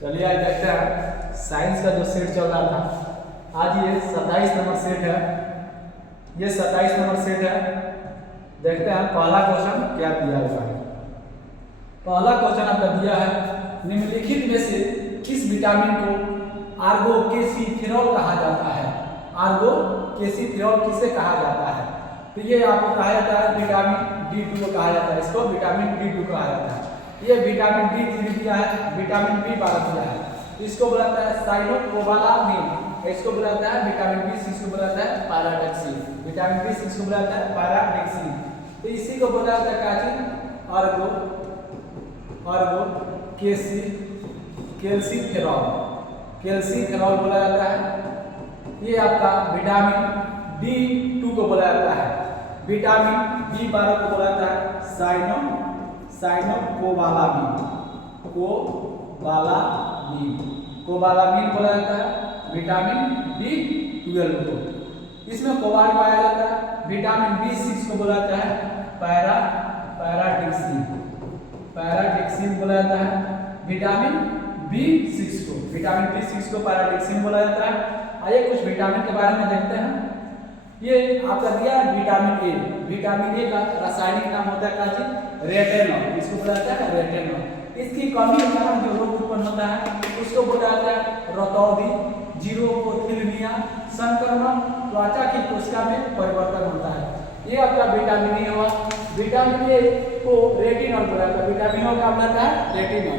चलिए आज देखते हैं साइंस का जो सेट चल रहा था। आज ये 27 नंबर सेट है। ये 27 नंबर सेट है। देखते हैं पहला क्वेश्चन क्या दिया हुआ है। पहला क्वेश्चन आपका दिया है, निम्नलिखित में से किस विटामिन को आर्गोकेसिफेरॉल कहा जाता है। आर्गोकेसिफेरॉल किसे कहा जाता है? तो ये आपको कहा जाता है विटामिन D2 को कहा जाता है। इसको विटामिन D2 कहा जाता है। ये विटामिन D3 दिया है, विटामिन B12 दिया है। इसको बुलाता है साइनोकोबालामिन। इसको बुलाता है विटामिन B6 को बुलाता है पैराडॉक्सिन। विटामिन B6 को बुलाता है पैराडॉक्सिन। तो इसी को बुलाता है क्या चीज? आर्गो कैल्सीफेरॉल बोला जाता है। ये आपका विटामिन D2 को बोला जाता है। विटामिन B12 को बोला जाता है कोबालामिन बोला जाता है। विटामिन B12 को इसमें कोबाल्ट पाया जाता है। विटामिन B6 को बोला जाता है पैराडॉक्सिन बोला जाता है। विटामिन B6 को पैराडॉक्सिन बोला जाता है। आइए कुछ विटामिन के बारे में देखते हैं। ये आपका दिया है विटामिन ए का रासायनिक नाम होता है क्या? रेटिनॉल। इसको बोला जाता है रेटिनॉल। इसकी कमी के कारण जो रोग उत्पन्न होता है उसको बोला जाता है रतौंधी, जीरोथैलेमिया, संक्रमण, त्वचा की कोशिका में परिवर्तन होता है। ये आपका विटामिन ए हुआ। विटामिन ए को रेटिनॉल बोला जाता है। विटामिन ए का बोला है रेटिनॉल।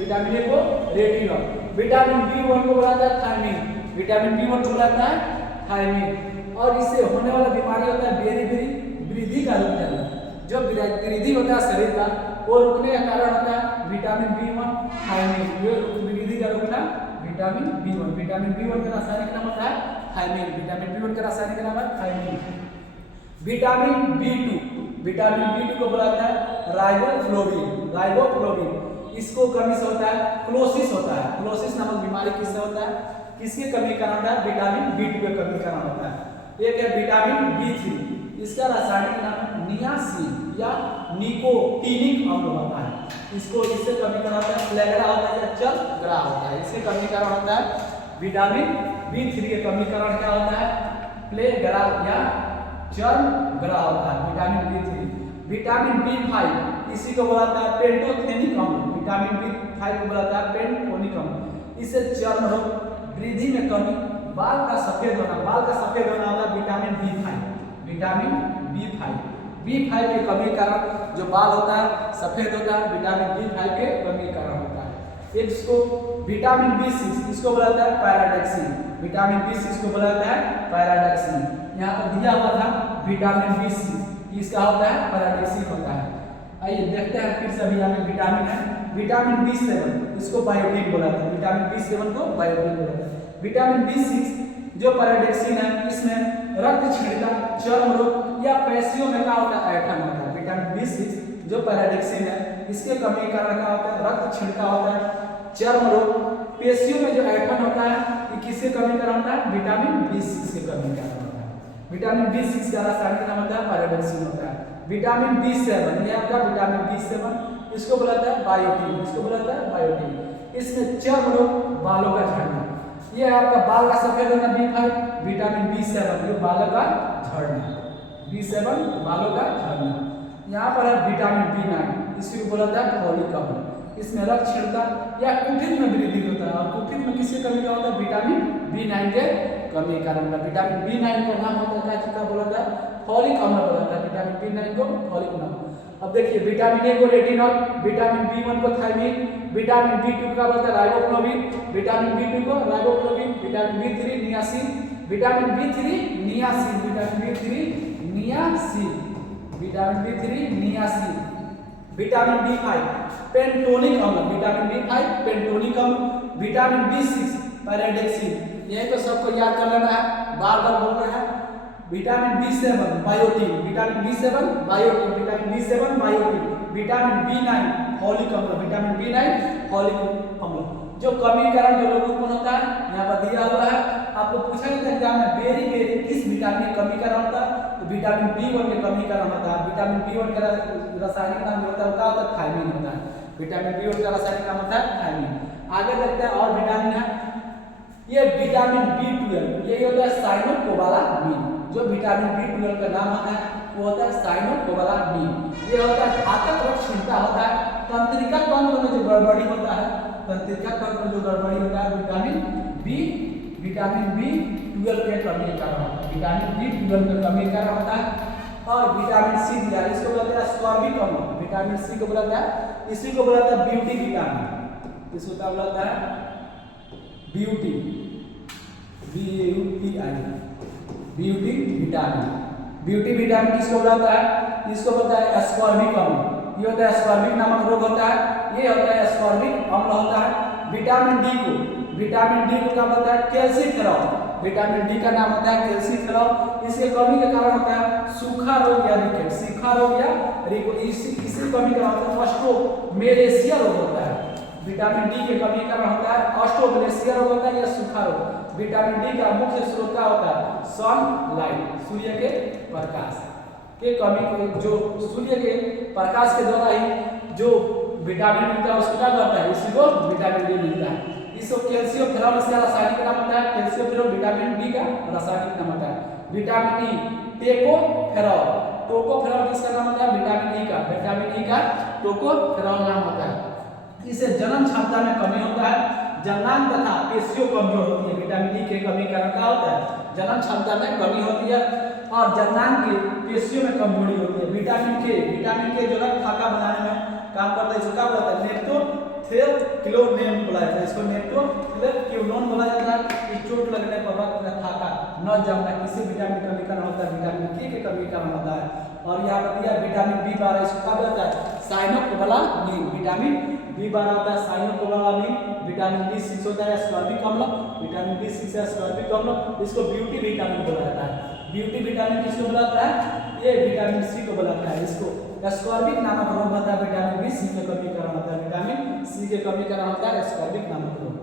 विटामिन ए को रेटिनॉल। विटामिन B1 को बोला जाता है थायमिन। विटामिन B1 को बोला जाता है थायमिन। और इससे होने वाला बीमारी होता है वृद्धि का रुकना। जो वृद्धि होता है शरीर का वो रुकने का कारण होता है विटामिन B1 थायमिन। ये वृद्धि का रुकना विटामिन B1। विटामिन B1 का रासायनिक नाम होता है थायमिन। विटामिन B1 का रासायनिक नाम है थायमिन। विटामिन B2 को बोला जाता है राइबोफ्लोविन। इसको कमी से होता है क्लोसिस होता है। क्लोसिस नामक बीमारी किससे होता है? किसके कमी कारण होता है? विटामिन B2 के कमी कारण होता है। एक है विटामिन B3। इसका रासायनिक नाम है नियासिन या निकोटीनिक अम्ल होता है। इसको इससे कमी कारण होता है फ्लेगरा होता है या चर्मग्राह होता है। इससे कमी कारण होता है विटामिन B3 के कमी कारण क्या होता है? फ्लेगरा या चर्मग्राह होता है विटामिन B3। विटामिन B5 इसी को बुलाता है पेंटोथेनिक अम्ल। विटामिन B5 को बुलाता है पेंटोनिक अम्ल। इससे चर्म रोग, वृद्धि में कमी, बाल का सफेद होना होता है विटामिन B5 के कमी के कारण जो बाल होता है सफेद होता है विटामिन B5 के कमी के कारण होता है। एक इसको विटामिन B6 इसको बुलाता है पैराडॉक्सिन। विटामिन B6 को बुलाता है पैराडॉक्सिन। यहाँ पर दिया हुआ था विटामिन B6 इसका होता है पैराडॉक्सिन होता है। आइए देखते हैं फिर से। अभी यहाँ पे विटामिन है विटामिन B7 इसको बायोटिन बोला जाता है। विटामिन B7 को बायोटिन बोला जाता है। विटामिन B6 जो पैराडॉक्सिन है इसमें रक्त छींटा, चर्म रोग या पेशियों में क्या होता है? ऐंठन होता है। विटामिन B6 जो पैराडॉक्सिन है इसके कमी के कारण क्या होता है? रक्त छींटा होता है, चर्म रोग, पेशियों में जो ऐंठन होता है ये किसके कमी के कारण होता है? विटामिन B6 के कमी के कारण होता है। विटामिन B6 का रासायनिक नाम होता है पैराडॉक्सिन होता है। विटामिन B7 ये आपका विटामिन B7 इसको बुलाता है बायोटिन। इसमें चर्म रोग, बालों का झड़ना, ये आपका बाल का सफेद होना B5। विटामिन B7 जो बालों का झड़ना, B7 बालों का झड़ना। यहाँ पर है विटामिन B9 इसी को बोला जाता है फॉलिक अम्ल। इसमें रक्त छींटा या कुटिल में वृद्धि होता है। और कुटिल में किसके कमी का होता है? विटामिन B9 के कमी के कारण। विटामिन B9 का नाम होता है क्या बोला जाता है? फॉलिक अम्ल बोला जाता है। विटामिन B9 को फॉलिक अम्ल। अब देखिए विटामिन ए को रेटिनॉल, विटामिन B1 को थायमिन, विटामिन B2 का बोलता है राइबोफ्लोविन, विटामिन B2 को riboflavin, vitamin B3 niacin, vitamin B3 niacin, vitamin B5 Pentonic अम्ल, विटामिन B6 पैराडॉक्सिन। यही तो सबको याद कर लेना है, बार बार बोल रहे हैं। Vitamin B7 biotin, vitamin B7 biotin, vitamin B9 folic अम्ल, जो कमी के कारण जो रोग उत्पन्न होता है यहाँ पर दिया हुआ है। आपको पूछा गया था एग्जाम में बेरी किस विटामिन की कमी कारण होता है? तो विटामिन B1 के कमी कारण होता है। विटामिन B1 का रासायनिक नाम जो होता है वो क्या होता है? थायमिन होता है। विटामिन B1 का रासायनिक नाम होता है थायमिन। आगे देखते हैं और विटामिन है, ये विटामिन B12, ये होता है साइनोकोबालामिन। जो विटामिन B12 का नाम होता है वो होता है साइनोकोबालामिन। ये होता है घातक रक्त क्षमता होता है, तंत्रिका तंत्र में जो गड़बड़ी होता है, तंत्रिका तंत्र में जो गड़बड़ी होता है विटामिन B12 के कमी के कारण होता है, विटामिन B12 के कमी के कारण होता है। और विटामिन सी दिया, इसको बोलते हैं स्कॉर्बिक अम्ल। विटामिन सी को बोलता है, इसी को बोलता है ब्यूटी विटामिन, इसको क्या बोलता है beauty, beauty vitamin. Beauty vitamin किसको बोलता है, इसको बोलता है स्कॉर्बिक अम्ल। ये होता है स्कॉर्बिक नामक रोग होता है, ये होता है स्कॉर्बिक अम्ल होता है। विटामिन डी को क्या बोलता है कैल्सीफेरॉल। विटामिन डी का नाम होता है कैल्सीफेरॉल। इसके कमी के कारण होता है सूखा रोग या रिकेट, सूखा रोग या इसी कमी का होता है ऑस्ट्रोमेलेशिया रोग होता है। विटामिन डी के कमी का कारण होता है ऑस्ट्रोमेलेशिया रोग होता है या सूखा रोग। विटामिन डी का मुख्य स्रोत क्या होता है सनलाइट, सूर्य के प्रकाश के कमी, जो सूर्य के प्रकाश के द्वारा ही जो विटामिन मिलता है उसको क्या करता है, इसी को विटामिन डी मिलता है। इसको कैल्शियम इसका रासायनिक नाम होता है, कैल्शियम विटामिन डी का रासायनिक नाम होता है। विटामिन ई टोकोफेरॉल, टोकोफेरॉल किसका नाम होता है विटामिन ई का टोकोफेरॉल नाम होता है। इसे जन्म क्षमता में कमी होता है, जननांग तथा पेशियों कमजोर होती है। विटामिन ई के कमी कारण क्या होता है जन्म क्षमता में कमी होती है और जननांग की पेशियों में कमजोरी होती है। विटामिन के जो रक्त फाका बनाने में काम करता है, इसको क्या बोलता है नेप्टोथेलक्विनोन बोला जाता है, इसको नेप्टोथेलक्विनोन बोला जाता है। इस चोट लगने पर रक्त में फाका न जमना किसी विटामिन का कारण होता है, विटामिन के कमी का कारण होता है। और यहाँ पर दिया विटामिन B12, इसको क्या बोलता है साइनोकोबालामिन। विटामिन B12 होता है साइनोकोबालामिन। विटामिन B6 होता है स्कॉर्बिक अम्ल, विटामिन B6 है स्कॉर्बिक अम्ल, इसको ब्यूटी विटामिन बोला जाता है। ब्यूटी विटामिन किसको बुलाता है, ये विटामिन सी को बुलाता है। इसको स्कॉर्बिक नामक रोग होता है, विटामिन B सी के कमी कारण होता है, विटामिन सी के कमी कारण होता है स्कॉर्बिक नामक रोग।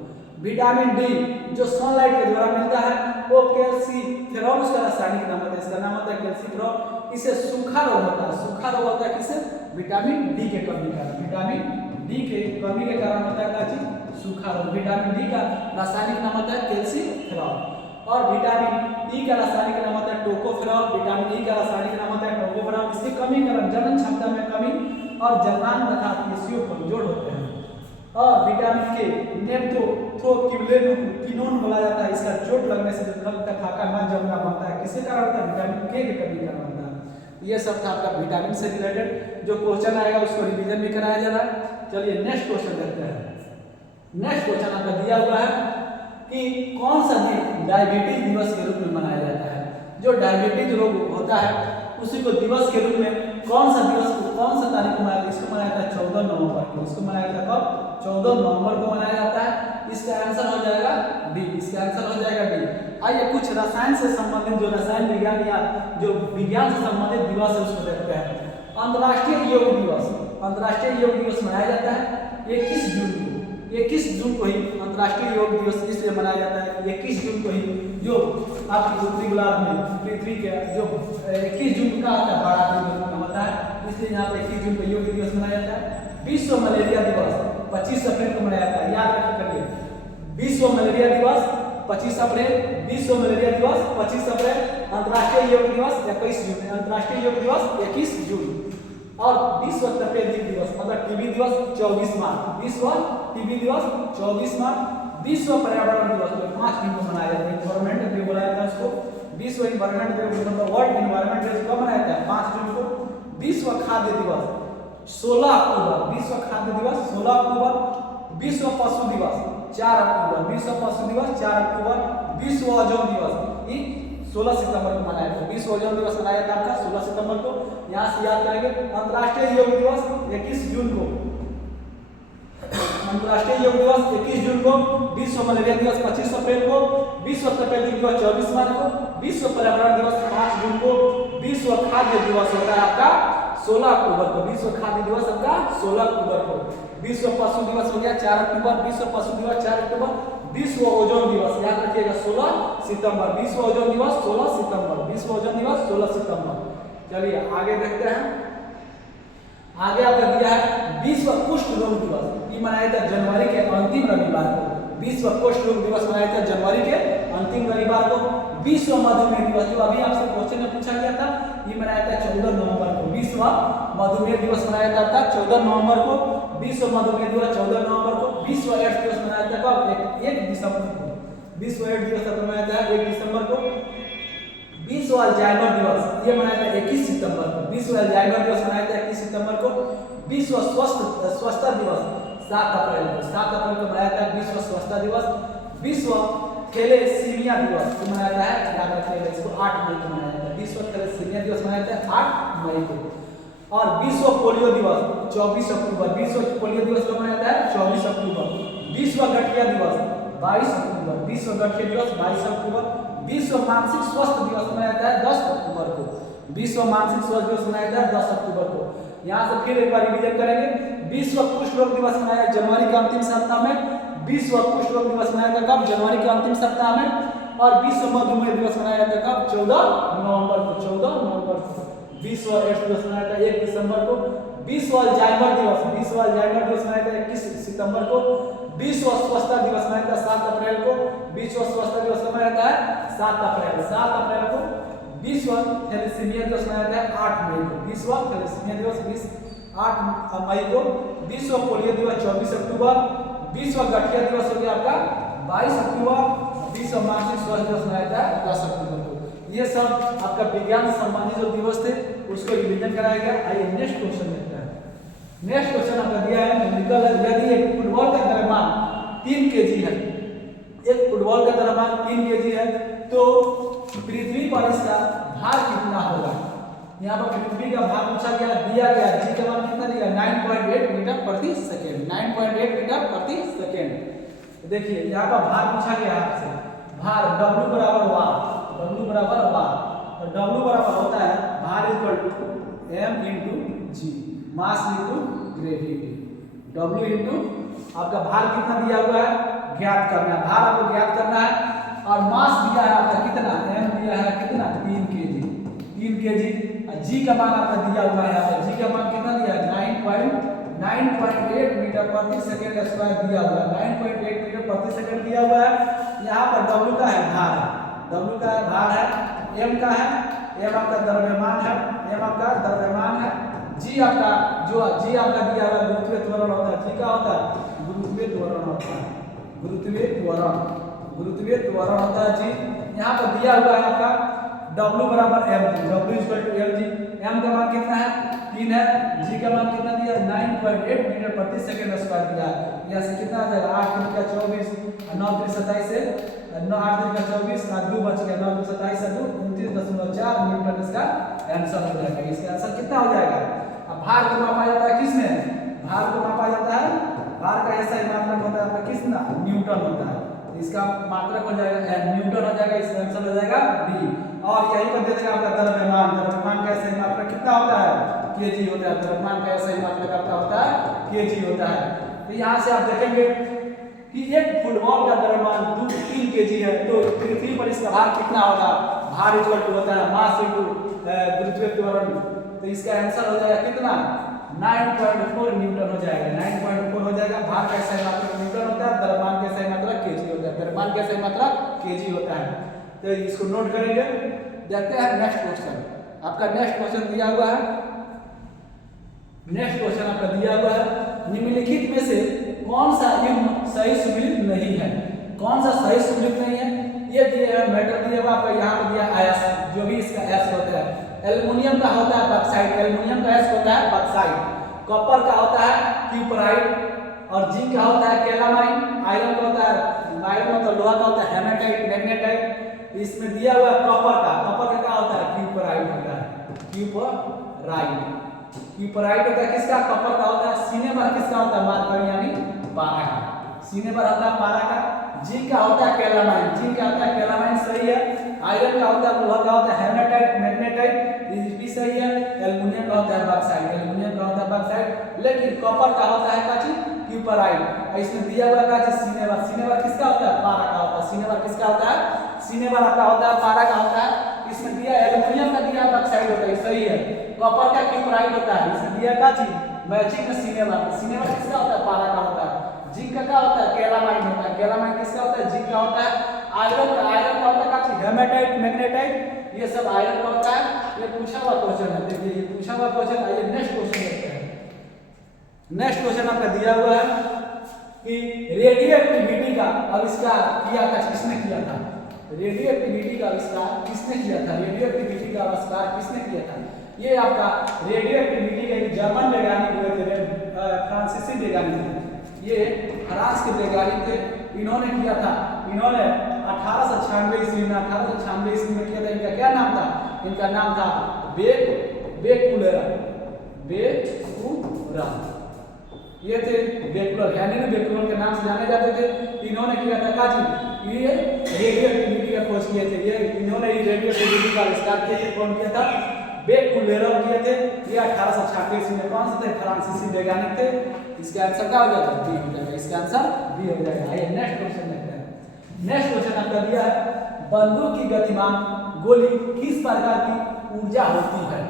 विटामिन डी जो सनलाइट के द्वारा मिलता है वो कैल्सीफेरॉल उसका रासायनिक नाम होता है, इसका नाम होता है कैल्सीफेरॉल। इसे सूखा रोग होता है, सूखा रोग होता है किसे विटामिन डी के कमी के कारण, विटामिन डी के कमी के कारण होता है क्या चीज सूखा रोग। विटामिन डी का रासायनिक नाम होता है कैल्सीफेरॉल और विटामिन ई का रासायनिक नाम होता है टोकोफेरॉल। विटामिन ई का रासायनिक नाम होता है टोकोफेरॉल। इसकी कमी के कारण जनन क्षमता में कमी और जननांग तथा पेशियों कमजोर होते हैं। और विटामिन के नेप्टोथेलक्विनोन बोला जाता है, इसका चोट लगने से रक्त का फाका न जमना बनता है, किसके कारण होता है विटामिन के कमी कारण होता है। ये सब था आपका विटामिन से रिलेटेड। जो क्वेश्चन आएगा उसको रिवीजन भी कराया जा रहा है। चलिए नेक्स्ट क्वेश्चन देखते हैं। नेक्स्ट क्वेश्चन आपका दिया हुआ है कि कौन सा दिन डायबिटीज दिवस के रूप में मनाया जाता है। जो डायबिटीज रोग होता है उसी को दिवस के रूप में कौन सा तारीख को मनाया जाता है, इसको मनाया जाता है 14 नवंबर को। इसको मनाया जाता है कब 14 नवंबर को मनाया जाता है। इसका आंसर हो जाएगा डी, इसका आंसर हो जाएगा डी। आइए कुछ रसायन से संबंधित जो रसायन विज्ञान या जो विज्ञान से संबंधित दिवस है उसको देखते हैं। अंतर्राष्ट्रीय योग दिवस, अंतर्राष्ट्रीय योग दिवस मनाया जाता है 21 जून को। 21 जून को ही अंतर्राष्ट्रीय योग दिवस इसलिए मनाया जाता है 21 जून को ही, जो आपकी उत्तरी गोलार्ध में पृथ्वी के जो 21 जून का आता है बड़ा दिन होता है, इसलिए यहाँ पर 21 जून को योग दिवस मनाया जाता है। विश्व मलेरिया दिवस 25 अप्रैल को मनाया जाता है, याद रखिए विश्व मलेरिया दिवस 25 अप्रैल, विश्व मलेरिया दिवस 25 अप्रैल, अंतर्राष्ट्रीय योग दिवस 21 जून, अंतर्राष्ट्रीय योग दिवस 21 जून। और विश्व तपेदिक दिवस मतलब टीबी दिवस 24 मार्च, विश्व टीबी दिवस 24 मार्च। विश्व पर्यावरण दिवस 5 जून को मनाया जाता है, एनवायरमेंट डे बोला जाता है उसको। विश्व एनवायरमेंट डे मतलब वर्ल्ड एनवायरमेंट डे कब मनाया जाता है 5 जून को। विश्व खाद्य दिवस 16 अक्टूबर, विश्व खाद्य दिवस 16 अक्टूबर। विश्व पशु दिवस 4 अक्टूबर, विश्व पशु दिवस 4 अक्टूबर। विश्व ओजोन दिवस ये 16 सितंबर को मनाया जाता है, विश्व ओजोन दिवस मनाया जाता है आपका 16 सितंबर को, यहाँ से याद करेंगे। अंतर्राष्ट्रीय योग दिवस 21 जून को, अंतर्राष्ट्रीय योग दिवस 21 जून को। विश्व मलेरिया दिवस 25 अप्रैल को। विश्व तपेदिक दिवस 24 मार्च को। विश्व पर्यावरण दिवस 5 जून को। विश्व खाद्य दिवस होता है आपका 16 अक्टूबर को, विश्व खाद्य दिवस आपका 16 अक्टूबर को। विश्व पशु दिवस हो गया 4 अक्टूबर, विश्व पशु दिवस 4 अक्टूबर। विश्व ओजोन दिवस याद रखिएगा 16 सितंबर, विश्व ओजोन दिवस 16 सितंबर, विश्व ओजोन दिवस 16 सितंबर। चलिए आगे देखते हैं। आगे आपका दिया है विश्व कुष्ठ रोग दिवस, ये मनाया जाता है जनवरी के अंतिम अंतिम रविवार को। विश्व कुष्ठ रोग दिवस मनाया जाता है जनवरी के अंतिम रविवार को। विश्व मधुमेह दिवस जो अभी आपसे क्वेश्चन में पूछा गया था, ये मनाया जाता है 14 नवंबर को। विश्व मधुमेह दिवस मनाया जाता है 14 नवंबर को। विश्व मधुमेह दिवस 14 नवंबर को। विश्व एड्स दिवस मनाया जाता है 1 दिसंबर को। विश्व एड्स दिवस मनाया जाता है 1 दिसंबर को। विश्व अल्जाइमर दिवस ये मनाया जाता है 21 सितंबर को। विश्व अल्जाइमर दिवस मनाया जाता है 21 सितंबर को। विश्व स्वच्छता दिवस 7 अप्रैल को। 7 अप्रैल को मनाया जाता है विश्व स्वच्छता दिवस। विश्व थैलेसीमिया दिवस मनाया जाता है, याद रखिएगा इसको, 8 मई को मनाया जाता है। विश्व थैलेसीमिया दिवस मनाया जाता है 8 मई को। और विश्व पोलियो दिवस 24 अक्टूबर। विश्व पोलियो दिवस कब मनाया जाता है? 24 अक्टूबर। विश्व गठिया दिवस 22 अक्टूबर। विश्व गठिया दिवस 22 अक्टूबर। विश्व मानसिक स्वास्थ्य दिवस मनाया जाता है 10 अक्टूबर को। विश्व मानसिक स्वास्थ्य दिवस मनाया जाता है 10 अक्टूबर को। यहाँ से फिर एक बार रिवीजन करेंगे। विश्व कुष्ठ रोग दिवस मनाया जनवरी के अंतिम सप्ताह में। विश्व कुष्ठ रोग दिवस मनाया जाता है कब? जनवरी के अंतिम सप्ताह में। और विश्व मधुमेह दिवस मनाया जाता है कब? 14 नवंबर को। 14 नवंबर को। विश्व एड्स दिवस मनाया जाता है 1 दिसंबर को। विश्व अल्जाइमर दिवस मनाया जाता है 21 सितंबर को। विश्व स्वच्छता दिवस मनाया जाता है 7 अप्रैल को। विश्व स्वच्छता दिवस मनाया जाता है 7 अप्रैल को। विश्व थैलेसीमिया दिवस मनाया जाता है 8 मई को। विश्व थैलेसीमिया दिवस 8 मई को। विश्व पोलियो दिवस 24 अक्टूबर। विश्व गठिया दिवस हो गया आपका 22 अक्टूबर। विश्व मानसिक स्वास्थ्य दिवस मनाया जाता है 10 अक्टूबर को। ये सब आपका विज्ञान संबंधी जो दिवस थे उसको रिवीजन कराया गया। आइए नेक्स्ट क्वेश्चन देखते हैं। नेक्स्ट क्वेश्चन आपका दिया है न्यूमेरिकल है। यदि एक फुटबॉल का द्रव्यमान 3 केजी है, एक फुटबॉल का द्रव्यमान 3 केजी है, तो पृथ्वी पर इसका भार कितना होगा? यहाँ पर पृथ्वी का भार पूछा गया, दिया गया जी का मान कितना दिया? 9.8 मीटर प्रति सेकेंड। 9.8 मीटर प्रति सेकेंड। देखिए यहाँ पर भार पूछा गया आपसे, भार W बराबर वार। W बराबर वार, तो W बराबर होता है भार equal to m into g, mass into gravity. W into आपका भार कितना दिया हुआ है ज्ञात करना है, भार आपको ज्ञात करना है। और मास दिया है आपका कितना? m दिया है कितना? 3 केजी। 3 केजी। जी का मान आपका दिया हुआ है यहाँ पे, जी का मान कितना दिया है? 9.8 मीटर प्रति सेकेंड स्क्वायर दिया हुआ है। 9.8 मीटर प्रति सेकेंड दिया हुआ है। यहाँ पर W का है भार, W का भार है, M का है, M आपका द्रव्यमान है, M आपका द्रव्यमान है। G आपका जो G आपका दिया हुआ है गुरुत्वीय त्वरण होता है। G का होता है गुरुत्वीय त्वरण होता है, गुरुत्वीय त्वरण होता है G। यहाँ पर दिया हुआ है आपका W बराबर mg, W equal to mg। m का मान कितना है? 3 है। g का मान कितना दिया? 9.8 मीटर प्रति सेकेंड स्क्वायर दिया है। यहाँ से कितना आ जाएगा? 8 3 का 24, 9 3 27 से 8 3 का 24, 2 बच गया, 9 2 27 से 2 29.4 न्यूटन इसका आंसर हो जाएगा। इसका आंसर कितना हो जाएगा? अब भार को मापा जाता है किसमें? भार को मापा जाता है, भार का ऐसा ही मात्रक होता है आपका किसना? न्यूटन होता है। इसका मात्रक हो जाएगा न्यूटन हो जाएगा, इसका आंसर हो जाएगा डी। और यहीं पर दे देगा आपका द्रव्यमान। द्रव्यमान का ऐसा ही मात्रक कितना होता है? केजी होता है। द्रव्यमान का ऐसा ही मात्रक आपका होता है केजी होता है। तो यहाँ से आप देखेंगे कि एक फुटबॉल का द्रव्यमान 3 केजी है, तो पृथ्वी पर इसका भार कितना होगा? भार इक्वल टू होता है मास इनटू गुरुत्वीय त्वरण। तो इसका आंसर हो जाएगा कितना? 9.4 न्यूटन हो जाएगा। 9.4 हो जाएगा। भार का ऐसा ही मात्रक न्यूटन होता है, द्रव्यमान का ऐसा ही मात्रक केजी होता है। द्रव्यमान का ऐसा ही मात्रक केजी होता है। तो इसको नोट करेंगे। देखते हैं नेक्स्ट क्वेश्चन। आपका नेक्स्ट क्वेश्चन दिया हुआ है, नेक्स्ट क्वेश्चन आपका दिया हुआ है, निम्नलिखित में से कौन सा युग्म सही सुमेलित नहीं है? कौन सा सही सुमेलित नहीं है? ये दिए है मेटल दिया हुआ आपका, यहाँ पे दिया आयस, जो भी इसका एस होता है। एल्युमिनियम का होता है बॉक्साइट, एल्युमिनियम का एस होता है बॉक्साइट। कॉपर का होता है क्यूपराइट। और जिंक का होता है कैलामाइन। आयरन का होता है, आयरन मतलब लोहा का होता है हेमेटाइट, मैग्नेटाइट। इसमें दिया हुआ है कॉपर का, कॉपर का क्या होता है? क्यूपराइट होता है, क्यूपराइट। क्यूपराइट होता है किसका? कॉपर का होता है। सिनेबर किसका होता है? मार्कर यानी पारा का, सिनेबर होता है पारा का। जिंक का होता है कैलामाइन, जिंक का होता है कैलामाइन, सही है। आयरन का होता है, लोहा का होता है हेमेटाइट, मैग्नेटाइट, ये भी सही है। एल्युमिनियम का होता है बॉक्साइट, एल्युमिनियम का होता है बॉक्साइट। लेकिन कॉपर का होता है क्या चीज? क्यूपराइट। इसमें दिया हुआ क्या चीज? सिनेबर। सिनेबर किसका होता है? पारा का होता है। सिनेबर किसका होता है? सिनेबर आपका होता है पारा का होता है। इसमें दिया एल्युमिनियम का दिया बॉक्साइट होता है, सही है। कॉपर का क्यूपराइट होता है। इसमें दिया क्या चीज? मैचिंग में सिनेबर। सिनेबर किसका होता है? पारा का होता है। जिंक का क्या होता है? मेगालामाइन किसका होता है? जिंक का होता है। आयरन का होता है का चीज? हेमेटाइट, मैग्नेटाइट, ये सब आयरन का होता है। ये पूछा हुआ क्वेश्चन है, देखिए ये पूछा हुआ क्वेश्चन। आइए नेक्स्ट क्वेश्चन देखते हैं। नेक्स्ट क्वेश्चन आपका दिया हुआ है कि रेडियो एक्टिविटी का आविष्कार किया था, किसने किया था? रेडियो एक्टिविटी का आविष्कार किसने किया था? रेडियो एक्टिविटी का आविष्कार किसने किया था? ये आपका रेडियो एक्टिविटी के जर्मन वैज्ञानिक हुए थे, फ्रांसीसी वैज्ञानिक थे। ये फ्रांस के वैज्ञानिक थे, इन्होंने किया था। इन्होंने 1896 ईस्वी में किया था। इनका क्या नाम था? इनका नाम था बेकुलर। ये थे बेकुलर, हेनरी बेकुलर के नाम से जाने जाते थे। इन्होंने किया था का चीज? ये रेडियो एक्टिविटी का खोज किए थे। ये इन्होंने रेडियो एक्टिविटी का आविष्कार किया थे। कौन किया था? बेकुलर किए थे। ये 1896 ईस्वी में। कौन से थे? फ्रांसीसी वैज्ञानिक थे। इसका आंसर क्या हो जाएगा? बी हो जाएगा। इसका आंसर बी हो जाएगा। आइए नेक्स्ट क्वेश्चन देखते हैं। नेक्स्ट क्वेश्चन आपका दिया है, बंदूक की गतिमान गोली किस प्रकार की ऊर्जा होती है?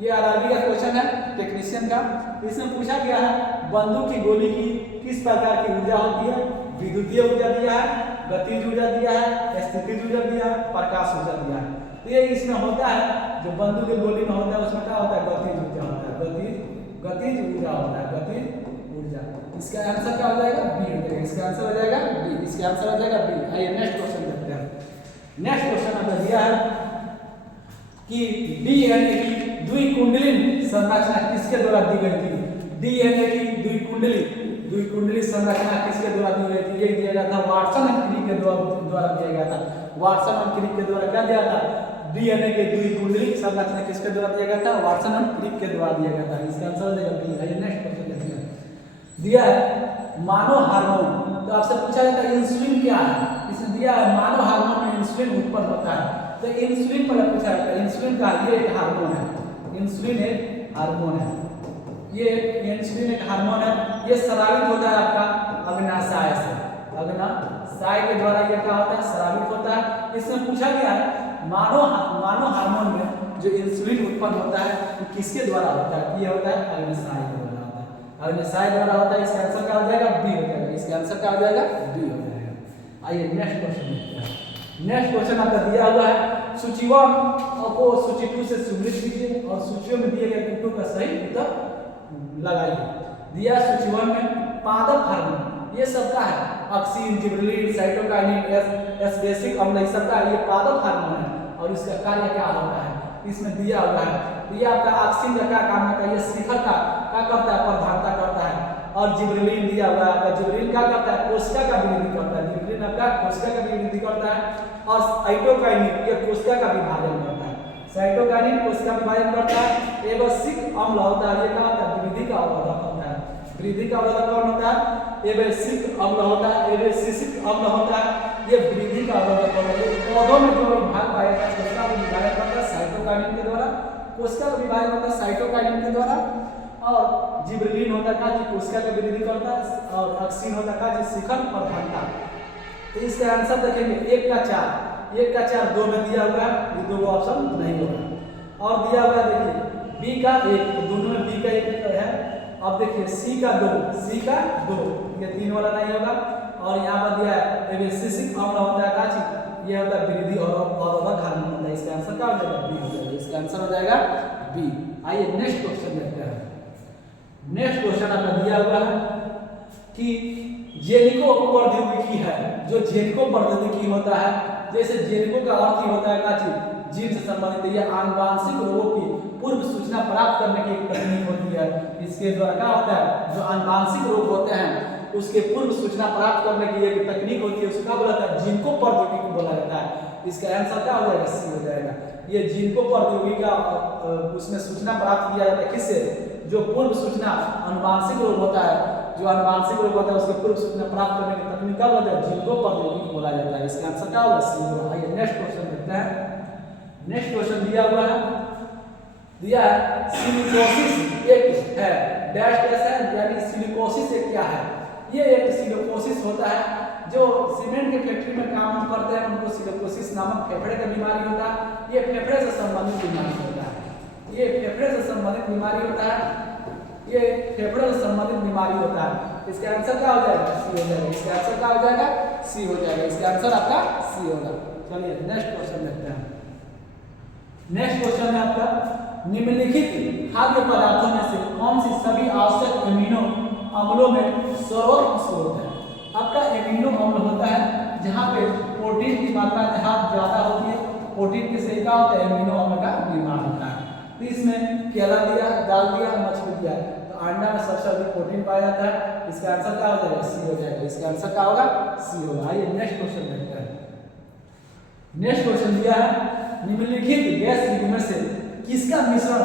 ये आरआरबी का क्वेश्चन है, टेक्नीशियन का। इसमें पूछा गया है बंदूक की गोली की किस प्रकार की ऊर्जा होती है? विद्युतीय ऊर्जा दिया है, गतिज ऊर्जा दिया है, स्थितिज ऊर्जा दिया है, प्रकाश ऊर्जा दिया है। तो ये इसमें होता है, जो बंदूक की गोली में होता है उसमें क्या होता है? गतिज ऊर्जा होता है। गतिज ऊर्जा होता है, गतिज ऊर्जा। इसका आंसर क्या हो जाएगा? बी हो जाएगा। इसका आंसर हो जाएगा बी। इसका आंसर हो जाएगा बी। आइए नेक्स्ट क्वेश्चन देखते हैं। नेक्स्ट क्वेश्चन आपको दिया है कि डीएनए की द्विकुंडलिन संरचना किसके द्वारा दी गई थी? डीएनए की द्विकुंडली संरचना किसके द्वारा दी गई थी? ये दिया गया था वाटसन एंड क्रिक के द्वारा दिया गया था। वाटसन एंड क्रिक के द्वारा क्या दिया था? डीएनए के द्विकुंडली संरचना किसके द्वारा दिया गया था? वाटसन एंड क्रिक के द्वारा दिया गया था। इसका आंसर हो जाएगा बी। आइए नेक्स्ट क्वेश्चन देखते हैं। दिया है मानव हार्मोन। तो आपसे पूछा जाता है इंसुलिन क्या है? इसमें दिया है मानव हार्मोन में इंसुलिन उत्पन्न होता है। तो इंसुलिन पहले पूछा जाता है। इंसुलिन का ये एक हार्मोन है। इंसुलिन एक हार्मोन है। ये इंसुलिन एक हार्मोन है। ये स्रावित होता है आपका अग्नाशय से। अग्नाशय के द्वारा ये क्या होता है? स्रावित होता है। इसमें पूछा गया है मानव हार्मोन में जो इंसुलिन उत्पन्न होता है वो किसके द्वारा होता है? ये होता है अग्नाशय के द्वारा होता है। अग्नाशय द्वारा होता है। इसका आंसर क्या हो जाएगा? बी हो जाएगा। इसका आंसर क्या हो जाएगा? बी हो जाएगा। आइए नेक्स्ट क्वेश्चन देखते हैं। नेक्स्ट क्वेश्चन आपका दिया हुआ है सूची 1 को सूची 2 से सुमेलित कीजिए और सूचियों में दिए गए टुकड़ों का सही उत्तर लगाइए। दिया सूची 1 में पादप हार्मोन, ये सबका है ऑक्सीन, जिबरेलिन, साइटोकाइनिन, एस्पेसिक अम्ल, ये सबका ये पादप हार्मोन है। और इसका कार्य क्या होता है? इसमें दिया हुआ है। तो ये आपका ऑक्सीन का क्या काम होता है? ये शिखर का क्या करता है? प्रधानता करता है। और जिबरेलिन दिया हुआ है आपका, जिबरेलिन क्या करता है? कोशिका का वृद्धि करता है। जिबरेलिन आपका कोशिका का वृद्धि करता है। और साइटोकाइनिन ये कोशिका का विभाजन करता है। साइटोकाइनिन कोशिका विभाजन करता है। एबेसिक अम्ल होता है, ये क्या होता है? वृद्धि का अवरोधक होता है। वृद्धि का अवरोधक कौन होता है? एबेसिक अम्ल होता है। एबेसिक अम्ल होता है, ये वृद्धि का अवरोधक होता है। पौधों में जो विभाग पाया जाता है कोशिका का विभाजन करता है साइटोकाइनिन के द्वारा। कोशिका का विभाजन होता है साइटोकाइनिन के द्वारा। और जिबरेलिन होता है जो कोशिका का वृद्धि करता है। और ऑक्सीन होता है जो शिखर प्रधानता। तो इसका आंसर देखेंगे 1 का 4 2 में दिया हुआ है। ये दो ऑप्शन नहीं होगा। और दिया हुआ है देखिए बी का 1, तो दोनों में बी का 1 है। अब देखिए सी का 2, ये 3 वाला नहीं होगा। और यहाँ पर दिया है एबेसिक अम्ल होता है काची, ये होता है वृद्धि और अवरोधक हार्मोन होता है। इसका आंसर क्या हो जाएगा? बी हो जाएगा। इसका आंसर हो जाएगा बी। आइए नेक्स्ट क्वेश्चन देखते हैं। नेक्स्ट क्वेश्चन आपका दिया हुआ है कि जेनिको प्रौद्योगिकी है। जो जेनिको प्रौद्योगिकी होता है, जैसे जेनिको का अर्थ ही होता है काची जीन से संबंधित या आनुवांशिक रोगों की पूर्व सूचना प्राप्त करने की एक तकनीक होती है। इसके द्वारा क्या होता है? जो आनुवांशिक रोग होते हैं उसके पूर्व सूचना प्राप्त करने की एक तकनीक होती है, उसको क्या बोला जाता है? जीनको प्रौद्योगिकी बोला जाता है। इसका आंसर क्या हो जाएगा? सी हो जाएगा। ये जीनको प्रौद्योगिकी का उसमें सूचना प्राप्त किया जाता है किससे? जो पूर्व सूचना आनुवांशिक रोग होता है, जो आनुवांशिक रोग होता है उसके पूर्व सूचना प्राप्त करने की तकनीक क्या बोलते हैं? जीनको प्रौद्योगिकी बोला जाता है। इसका आंसर क्या होगा? सी होगा। आइए नेक्स्ट क्वेश्चन देखते हैं। नेक्स्ट क्वेश्चन दिया हुआ है, दिया है सिलिकोसिस एक है डैश डैश है, यानी सिलिकोसिस एक क्या है? ये एक सिलिकोसिस होता है। जो सीमेंट के फैक्ट्री में काम करते हैं उनको सिलिकोसिस नामक फेफड़े का बीमारी होता है। ये फेफड़े से संबंधित बीमारी होता है। ये फेफड़े से संबंधित बीमारी होता है। ये फेफड़े से संबंधित बीमारी होता है। इसका आंसर क्या हो जाएगा? सी हो जाएगा। इसका आंसर क्या हो जाएगा? सी हो जाएगा। इसका आंसर आपका सी होगा। चलिए नेक्स्ट क्वेश्चन देखते हैं। नेक्स्ट क्वेश्चन है आपका, निम्नलिखित खाद्य पदार्थों में से कौन सी सभी आवश्यक एमिनो अम्लों में सर्वोत्तम स्रोत है? आपका एमिनो अम्ल होता है जहाँ पे प्रोटीन की मात्रा जहाँ ज्यादा होती है, प्रोटीन के से क्या होता है? एमिनो अम्ल का निर्माण होता है। तो इसमें केला दिया, दाल दिया, मछली दिया, तो अंडा में सबसे अधिक प्रोटीन पाया जाता है। इसका आंसर क्या हो जाएगा? सी हो जाएगा। इसका आंसर क्या होगा? सी होगा। आइए नेक्स्ट क्वेश्चन देखते हैं। नेक्स्ट क्वेश्चन दिया है, निम्नलिखित गैस युग्म में से किसका मिश्रण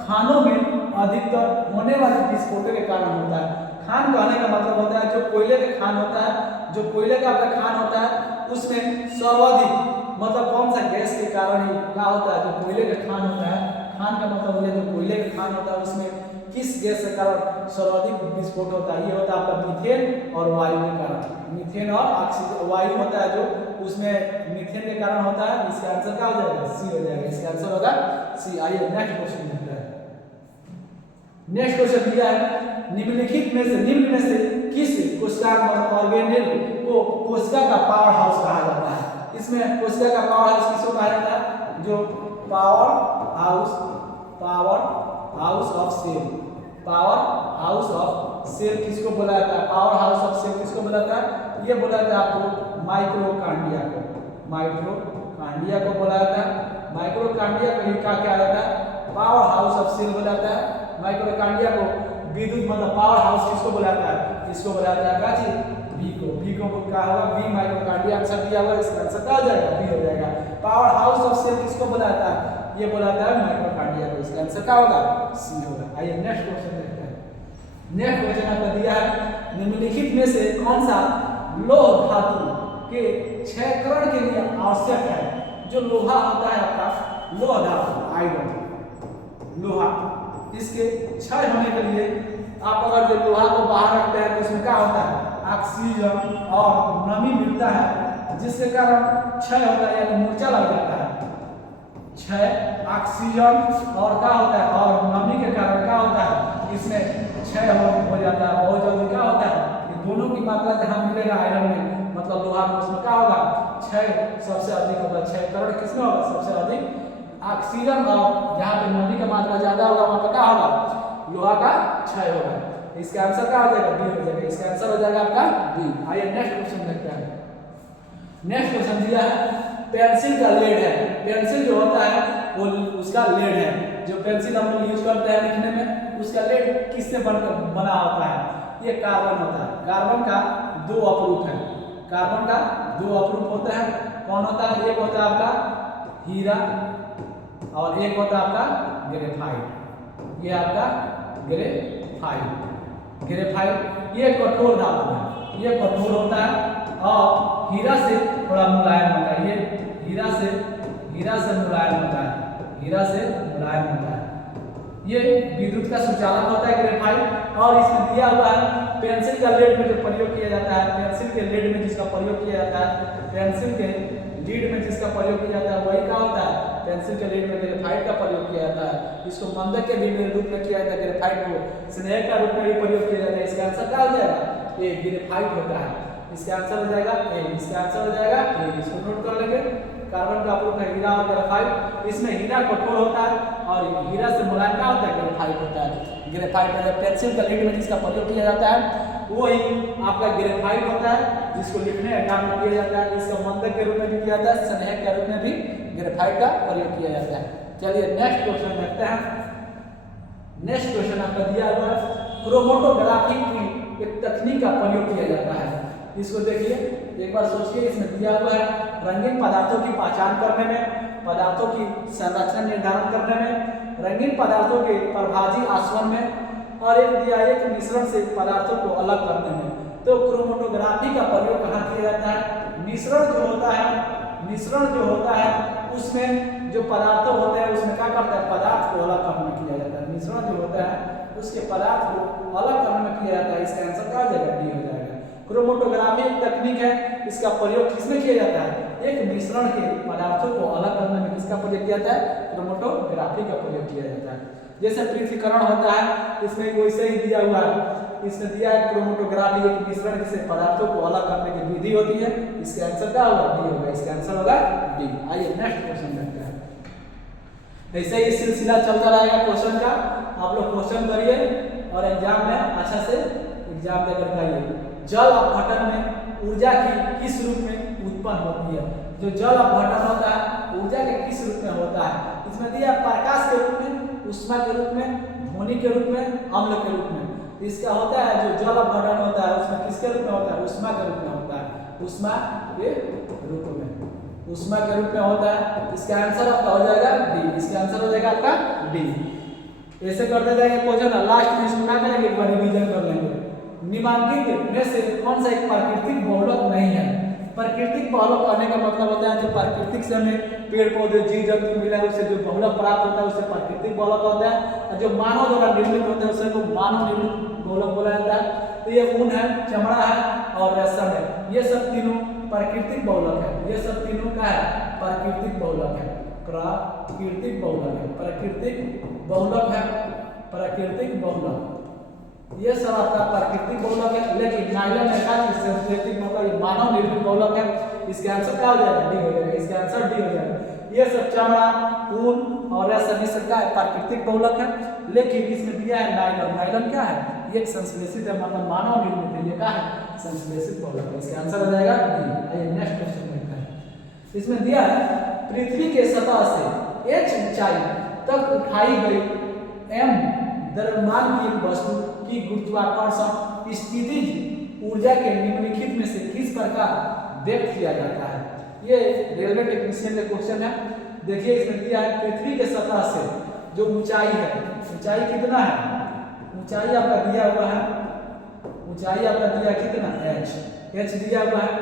खानों में अधिकतर होने वाले विस्फोटों के कारण होता है? खान कहने का मतलब होता है जो कोयले का खान होता है, जो कोयले का आपका खान होता है उसमें सर्वाधिक मतलब कौन सा गैस के कारण ही क्या होता है? जो कोयले का खान होता है, खान का मतलब होता है जो कोयले का खान होता है उसमें किस गैस के कारण सर्वाधिक विस्फोट होता है? ये होता है आपका मीथेन और वायु के कारण। मीथेन और ऑक्सीजन वायु होता है जो उसमें मीथेन के कारण होता है। इसका आंसर क्या हो जाएगा? सी हो जाएगा। इसका आंसर होगा सी। आइए नेक्स्ट क्वेश्चन देखते हैं। नेक्स्ट क्वेश्चन दिया है, निम्नलिखित में से निम्न में से किस कोशिका ऑर्गेनेल को कोशिका का पावर हाउस कहा जाता है? इसमें कोशिका का पावर हाउस किसको कहा जाता है? जो power house of cell, power house of cell किसको बोला जाता है? पावर हाउस ऑफ सेल किसको बोला जाता है? ये बोला जाता है आपको माइटोकॉन्ड्रिया को। माइटोकॉन्ड्रिया को बोला जाता है। माइटोकॉन्ड्रिया को क्या कहा जाता है? पावर हाउस ऑफ सेल बोला जाता है। माइटोकॉन्ड्रिया को विद्युत मतलब पावर हाउस किसको बोला जाता है? इसको बोला जाता है गाजी बी को। बी को क्या होगा? बी माइटोकॉन्ड्रिया आंसर दिया हुआ है। इसका आंसर क्या हो जाएगा? बी हो जाएगा। पावर हाउस ऑफ सेल किसको बोला जाता है? ये बोला जाता है माइटोकॉन्ड्रिया को। इसका आंसर क्या होगा? सी होगा। आइए नेक्स्ट क्वेश्चन देखते हैं। नेक्स्ट क्वेश्चन आपका दिया है, निम्नलिखित में से कौन सा लौह धातु के क्षयकरण के लिए आवश्यक है? जो लोहा होता है आपका लौह धातु आयरन, लोहा, इसके क्षय होने के लिए आप अगर जो लोहा को बाहर रखते हैं तो उसमें क्या होता है? ऑक्सीजन और नमी मिलता है जिसके कारण क्षय होता है यानी मूर्छा लग जाता है। क्षय ऑक्सीजन और क्या होता है? और नमी के कारण क्या होता है? इसमें क्षय हो जाता है बहुत जल्दी। क्या होता है? ये दोनों की मात्रा जहाँ मिलेगा आयरन में मतलब लोहा में, उसमें क्या होगा? क्षय सबसे अधिक होगा। क्षयकरण किसमें होगा? सबसे अधिक ऑक्सीजन और जहाँ पे नमी का मात्रा ज्यादा होगा वहाँ पे क्या होगा? लोहा का क्षय होगा। इसका आंसर क्या हो जाएगा? बी हो जाएगा। इसका आंसर हो जाएगा आपका बी। आइए नेक्स्ट क्वेश्चन देखते हैं। नेक्स्ट क्वेश्चन दिया है, पेंसिल का लेड है। पेंसिल जो होता है वो उसका लेड है। जो पेंसिल हम लोग यूज करते हैं लिखने में उसका लेड किससे बनकर बना होता है? ये कार्बन होता है। कार्बन का दो अपरूप है। कार्बन का दो अपरूप होता है। कौन होता है? एक होता है आपका हीरा और एक होता है आपका ग्रेफाइट। ये आपका ग्रेफाइट। ग्रेफाइट ये कठोर धातु है। ये कठोर होता है और हीरा से थोड़ा मुलायम होता है। ये हीरा से मुलायम होता है। हीरा से मुलायम होता है। ये विद्युत का सुचालक होता है ग्रेफाइट। और इसमें दिया हुआ है पेंसिल का लेड में जो प्रयोग किया जाता है, पेंसिल के लेड में जिसका प्रयोग किया जाता है, पेंसिल के लीड में जिसका प्रयोग किया जाता है वही क्या होता है? पेंसिल के लीड में ग्रेफाइट का प्रयोग किया जाता है। इसको मंदक के लीड रूप में किया जाता है। ग्रेफाइट को स्नेह का रूप में भी प्रयोग किया जाता है। इसका आंसर क्या हो जाएगा? ये ग्रेफाइट होता है। इसका आंसर हो जाएगा ए। इसका आंसर हो जाएगा ए। इसको नोट कर लेंगे। कार्बन का अपरूप है हीरा और ग्रेफाइट। इसमें हीरा कठोर होता है और हीरा से मुलायम क्या होता है? ग्रेफाइट होता है। ग्रेफाइट पेंसिल का लीड में जिसका प्रयोग किया जाता है वही आपका ग्रेफाइट होता है जिसको लिखने का काम में किया जाता है। इसका मंदक के रूप में भी किया जाता है, स्नेह के रूप में भी ग्रेफाइट का प्रयोग किया जाता है। चलिए नेक्स्ट क्वेश्चन देखते हैं। नेक्स्ट क्वेश्चन आपका दिया हुआ है, क्रोमेटोग्राफी की एक तकनीक का प्रयोग किया जाता है। इसको देखिए एक बार सोचिए। इसमें दिया हुआ है रंगीन पदार्थों की पहचान करने में, पदार्थों की संरचना निर्धारण करने में, रंगीन पदार्थों के प्रभाजी आसवन में और एक दिया एक मिश्रण से पदार्थों को अलग करने में। तो क्रोमेटोग्राफी का प्रयोग कहाँ किया जाता है? मिश्रण जो होता है उसमें जो पदार्थ होते हैं उसमें क्या करता है? पदार्थ को अलग करने में किया जाता है। मिश्रण जो होता है उसके पदार्थ को अलग करने में किया जाता है। इसका आंसर क्या हो जाएगा? डी हो जाएगा। क्रोमेटोग्राफी एक तकनीक है। इसका प्रयोग किसमें किया जाता है? एक मिश्रण के पदार्थों को अलग करने में किसका प्रयोग किया जाता है? क्रोमेटोग्राफी का प्रयोग किया जाता है। जैसे पृथक्करण होता है इसमें वैसे ही दिया हुआ है इसमें दिया है क्रोमेटोग्राफी एक मिश्रण से पदार्थों को अलग करने की विधि होती है। इसका आंसर क्या होगा? डी होगा। इसका आंसर होगा डी। आइए नेक्स्ट क्वेश्चन देखते हैं। ऐसे ही सिलसिला चलता रहेगा क्वेश्चन का। आप लोग क्वेश्चन करिए और एग्जाम में अच्छा से एग्जाम देकर आइए। जल अपघटन में ऊर्जा की किस रूप में उत्पन्न होती है? जो जल अपघटन होता है ऊर्जा के किस रूप में होता है? इसमें दिया प्रकाश के रूप में, ऊष्मा के रूप में, ध्वनि के रूप में, अम्ल के रूप में। इसका होता है जो जल अपघटन होता है उसमें किसके रूप में होता है? ऊष्मा के रूप में होता है। ऊष्मा के रूप में, ऊष्मा के रूप में होता है। इसका आंसर आपका हो जाएगा डी। इसका आंसर हो जाएगा आपका डी। ऐसे करते जाएंगे क्वेश्चन, लास्ट में इसको क्या करेंगे? एक बार रिवीजन कर लेंगे। निम्नलिखित में से कौन सा एक प्राकृतिक बहुलक नहीं है? प्राकृतिक बहुलक कहने का मतलब होता है जो प्राकृतिक से हमें पेड़ पौधे जीव जंतु मिला है उससे जो बहुलक प्राप्त होता है उसे प्राकृतिक बहुलक होता है। और जो मानव द्वारा निर्मित होता है उसे मानव निर्मित बहुलक बोला जाता है। तो ये ऊन है, चमड़ा है और रेशम है, ये सब तीनों प्राकृतिक बहुलक है। ये सब तीनों क्या है? प्राकृतिक बहुलक है। प्राकृतिक बहुलक है, प्राकृतिक बहुलक है, प्राकृतिक बहुलक। ये सब आपका प्राकृतिक बहुलक है। लेकिन नायलॉन है का सिंथेटिक मतलब ये मानव निर्मित बहुलक है। इसका आंसर क्या हो जाएगा? डी हो जाएगा। इसका आंसर डी हो जाएगा। ये सब चमड़ा, ऊन और रेशम सब का प्राकृतिक बहुलक है। लेकिन इसमें दिया है नायलॉन। नायलॉन क्या है? ये एक संश्लेषित है, मतलब मानव निर्मित है। ये क्या है? संश्लेषित बहुलक है। इसका आंसर हो जाएगा डी। आइए नेक्स्ट क्वेश्चन देखते हैं। इसमें दिया है पृथ्वी के सतह से h ऊंचाई तक उठाई गई m द्रव्यमान की एक वस्तु की गुरुत्वाकर्षण स्थिति ऊर्जा के निम्नलिखित में से किस प्रकार व्यक्त किया जाता है? ये रेलवे टेक्नीशियन का क्वेश्चन है। देखिए इसमें दिया है पृथ्वी के सतह से जो ऊंचाई है, ऊंचाई कितना है? ऊंचाई आपका दिया हुआ है, ऊंचाई आपका दिया कितना? h दिया हुआ है।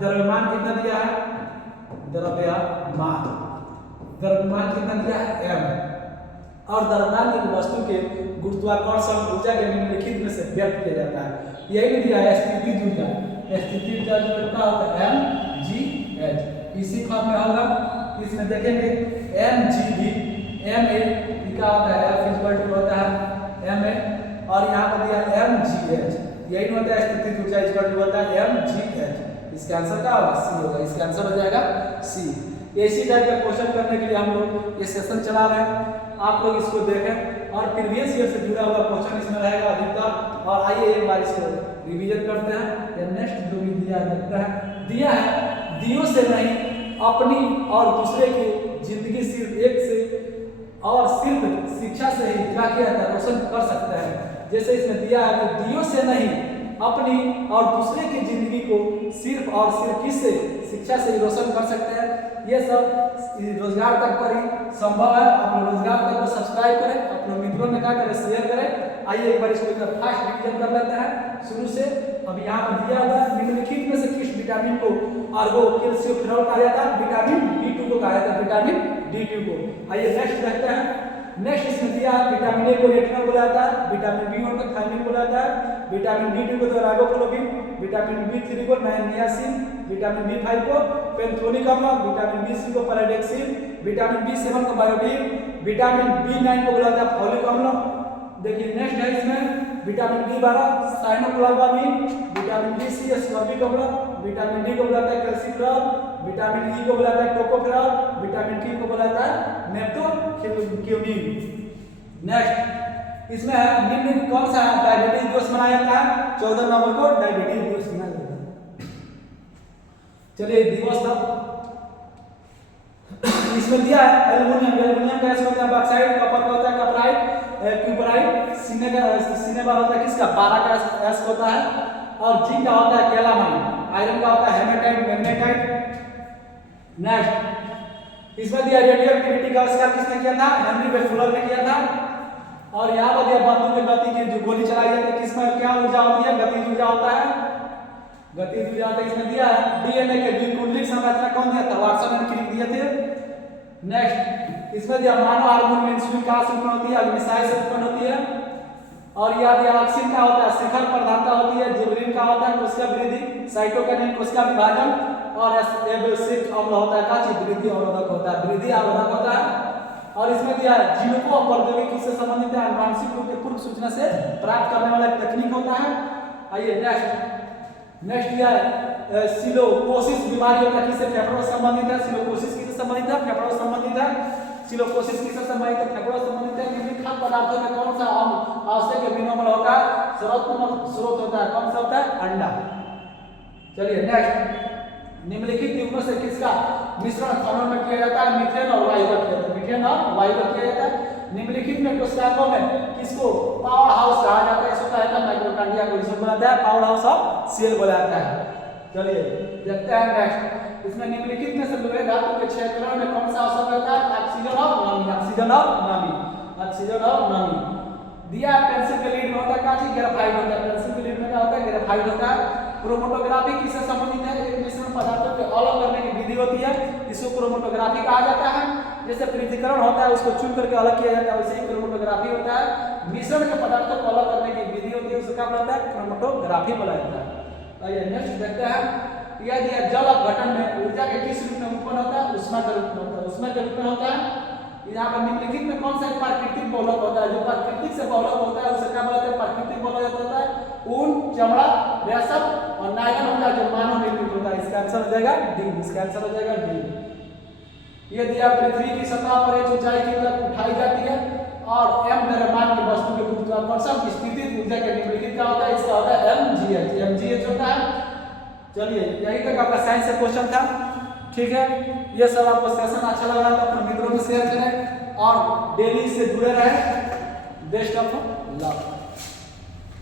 द्रव्यमान कितना दिया है? द्रव्यमान कितना दिया है? m। और द्रव्यमान की वस्तु के गुरुत्वाकर्षण ऊर्जा के निम्नलिखित में से व्यक्त किया जाता है। यही भी दिया है स्थितिज ऊर्जा। स्थितिज ऊर्जा जो कितना होता है? mgh। इसी फॉर्म में होगा। इसमें देखेंगे mgv, ma क्या होता है? F इक्वल होता है ma और यहाँ पर दिया mgh। यही होता है स्थितिज ऊर्जा इक्वल होता है mgh। इसका आंसर क्या होगा? सी होगा। इसका आंसर हो जाएगा सी। इसी टाइप का क्वेश्चन करने के लिए हम लोग ये सेशन चला रहे हैं। आप लोग इसको देखें और प्रीवियस ईयर से जुड़ा हुआ क्वेश्चन इसमें रहेगा अधिकतर। और आइए एक बार इसको रिवीजन करते हैं। या नेक्स्ट जो भी दिया देखते हैं। दिया है दियों से नहीं अपनी और दूसरे की जिंदगी सिर्फ एक से और सिर्फ शिक्षा से ही क्या किया जाता है? रोशन कर सकते हैं। जैसे इसमें दिया है कि दियों से नहीं अपनी और दूसरे की जिंदगी को सिर्फ और सिर्फ किससे? शिक्षा से ही रोशन कर सकते हैं। ये सब रोजगार तक पर ही संभव है। आप लोग रोजगार तक को सब्सक्राइब करें, अपने मित्रों में क्या करें? शेयर करें। आइए एक बार इसको फास्ट रिवीजन कर लेते हैं शुरू से। अब यहाँ पर दिया हुआ है निम्नलिखित में से किस विटामिन को आर्गो कैल्शियोफेनॉल कहा जाता है? विटामिन D2 को कहा जाता है, विटामिन D2 को। आइए नेक्स्ट देखते हैं। नेक्स्ट इसमें दिया विटामिन ए को रेटिनॉल बोला जाता है, विटामिन B1 को थायमिन बोला जाता है, विटामिन D2 को तो राइबोफ्लाविन, विटामिन B3 को नाइसिन, विटामिन B5 को पेंथोनिक अम्ल, विटामिन B6 को पैराडॉक्सिन, विटामिन B7 को बायोटीन, विटामिन B9 को बोला जाता है फॉलिक अम्ल। देखिए नेक्स्ट है इसमें vitamin B12 cyanocobalamin, vitamin B6 ascorbic अम्ल, विटामिन D को बोला जाता है कैल्सिफेरॉल, विटामिन E को बोला जाता है टोकोफेरॉल, विटामिन T को बोला जाता है नेप्टोक्यूमिन। नेक्स्ट इसमें है निम्न कौन सा डायबिटीज दिवस मनाया जाता है? 14 नवंबर को डायबिटीज दिवस मनाया जाता है। चलिए दिवस तब इसमें दिया है एल्युमिनियम गैस होता है, बॉक्साइड, कॉपर का होता है कपराइट, क्यूबराइट, सिनेबार होता है किसका? पारा का एस होता है, और जिंक का होता है कैलामाइन, आयरन का होता है हेमेटाइट, मैग्नेटाइट। नेक्स्ट इसमें दिया रेडियो एक्टिविटी का आविष्कार किसने किया था? हेनरी बेफुलर ने किया था। और यहाँ पर दिया बंदूक में गति की जो गोली चलाई जाती है किसमें क्या ऊर्जा होती है? गतिज ऊर्जा होता है, गतिज ऊर्जा होता है। इसमें दिया है डीएनए के द्विकुंडलिक संरचना कौन दिया था? वाटसन एंड क्रिक दिए थे। नेक्स्ट इसमें दिया मानव हार्मोन में इंसुलिन का उत्पन्न होती है, अग्निसाय से उत्पन्न होती है। और यह दिया ऑक्सीन का होता है, शिखर प्रधानता होती है, जिबरीन का होता है कोशिका वृद्धि, साइटोकिनिन कोशिका विभाजन, और एब्सिक अम्ल होता है का वृद्धि अवरोधक होता है, वृद्धि अवरोधक होता है। और इसमें दिया है जीवकों और प्रौद्योगिकी से संबंधित है, आनुवांशिक रूप से पूर्व सूचना से प्राप्त करने वाला एक तकनीक होता है। आइए नेक्स्ट दिया है सिलोकोसिस बीमारी होता है, किससे फेफड़ों से संबंधित है, सिलोकोसिस किससे संबंधित है, फेफड़ों से संबंधित है, सिलोकोसिस किससे संबंधित है, फेफड़ों से संबंधित है। निम्नलिखित खाद्य पदार्थों में कौन सा आवश्यक विनोमल होता है, स्रोत होता है, कौन सा होता है, अंडा। चलिए नेक्स्ट, निम्नलिखित युग्मों से किसका मिश्रण खानों में किया जाता है, मीथेन और वायु का किया जाता है, मीथेन और वायु का किया जाता है। निम्नलिखित में कोशिकाओं में किसको पावर हाउस कहा जाता है, इसको कहा जाता है माइटोकॉन्ड्रिया को, इसको बोला जाता है पावर हाउस ऑफ सेल बोला जाता है। चलिए देखते हैं नेक्स्ट, इसमें निम्नलिखित में से लोहे धातु के क्षेत्रों में कौन सा आवश्यक होता है, ऑक्सीजन और नमी, ऑक्सीजन और नमी, ऑक्सीजन और नमी दिया। पेंसिल के लीड में होता है कांची, ग्रेफाइट होता है, पेंसिल के लीड में क्या होता है, ग्रेफाइट होता है। क्रोमेटोग्राफी किससे संबंधित है, एक मिश्रण पदार्थों को अलग करने की विधि होती है, इसको क्रोमेटोग्राफी कहा जाता है। जैसे पृथक्करण होता है उसको चुन करके अलग किया जाता है, वैसे ही क्रोमेटोग्राफी होता है, मिश्रण के पदार्थों को अलग करने की विधि होती है, उसको क्या बोला जाता है, क्रोमेटोग्राफी बोला जाता है। आइए नेक्स्ट देखते हैं, यह दिया जल अपघटन में ऊर्जा के किस रूप में उत्पन्न होता है, ऊष्मा के रूप में होता है, ऊष्मा के रूप में होता है। यहाँ पर निम्नलिखित में कौन सा एक प्राकृतिक बहुलक होता है, जो प्राकृतिक से बहुलक होता है उसे क्या बोलते हैं, प्राकृतिक बहुलक होता है। ऊन, चमड़ा, रेशम और नायलॉन होता है जो मानव निर्मित होता है। इसका आंसर हो जाएगा डी, इसका आंसर हो जाएगा डी। ये दिया पृथ्वी की सतह पर एक ऊंचाई की तरफ उठाई जाती है और m द्रव्यमान की वस्तु के गुरुत्वाकर्षण स्थितिज ऊर्जा के निम्नलिखित क्या होता है, इसका होता है mgh होता है। चलिए यही तक आपका साइंस से क्वेश्चन था, ठीक है। ये सब आपको सेशन अच्छा लगा तो अपने मित्रों में शेयर करें और डेली से जुड़े रहें। Best of luck.